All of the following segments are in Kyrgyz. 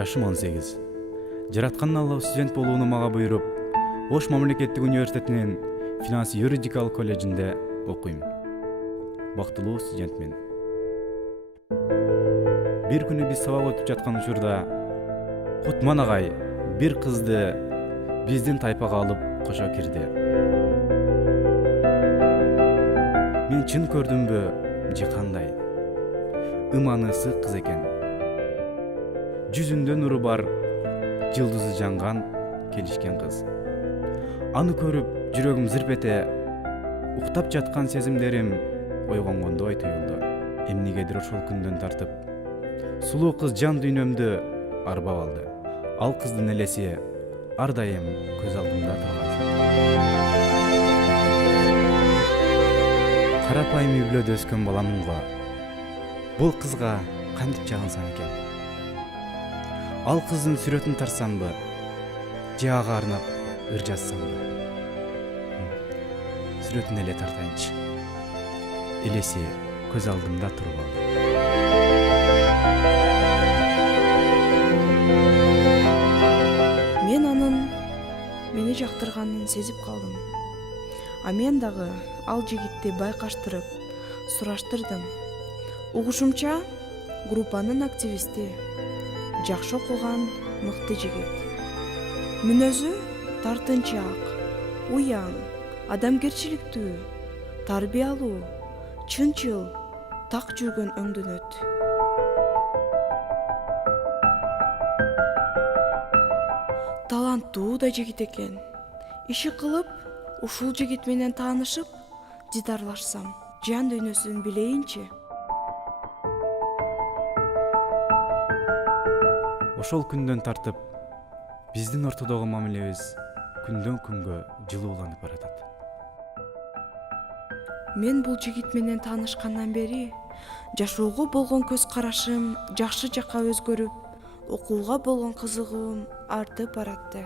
Жашым 18. Жараткан Алла студент болууну мага буйруп, Ош мамлекеттик университетинин финанс юридикалык колледжинде окуйм. Бактылуу студентмин. Бир күнү биз сабак өтүп жаткан учурда Кутман агай бир кызды биздин тайпага алып кошо кирди. Мен чын көрдүмбү же кандай? Ыманы ысык кыз экен. Жүзүндө нуру бар, жылдызы жанган, келишкен кыз. Аны көрүп жүрөгүм зырп эте, уктап жаткан сезимдерим ойгонгондой туюлду. Эмнегедир ошол күндөн тартып сулуу кыз жан дүйнөмдү арбап алды. Ал кыздын элеси ар дайым көз алдымда турган. Карапайым үй бүлөдө өскөн баламын го. Бул кызга кантип жагынсам экен? Ал кыздын сүрөтүн тарсамбы, же ага арнап ыр жазсамбы? Сүрөтүн эле тартайынчы. Элеси көз алдымда туруп алды. Мен анын мени жактырганын сезип калдым. А мен дагы ал жигитти байкаштырып, сураштырдым. Угушумча, группанын активисти, жакшы окуган, мыкты жигит. Мүнөзү тартынчаак, уяң, адамгерчиликтүү, тарбиялуу, чынчыл, так жүргөн өңдөнөт. Таланттуу да жигит экен. Иши кылып, ушул жигит менен таанышып, дидарлашсам, жан дүйнөсүн билейинчи. Ошол күндөн тартып биздин ортодогу мамилебиз күндөн күнгө жылууланып баратат. Мен бул жигит менен таанышкандан бери жашоого болгон көз карашым жакшы жакка өзгөрүп, окууга болгон кызыгуум артып баратты.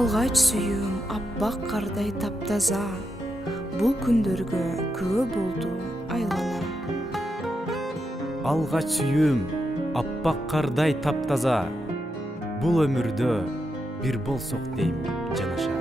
Алгач сүйүүм аппак кардай таптаза, бул күндөргө күбө болду айлана. Алгач сүйүүм аппак кардай таптаза, бул өмүрдө бир болсок дейм жанаша.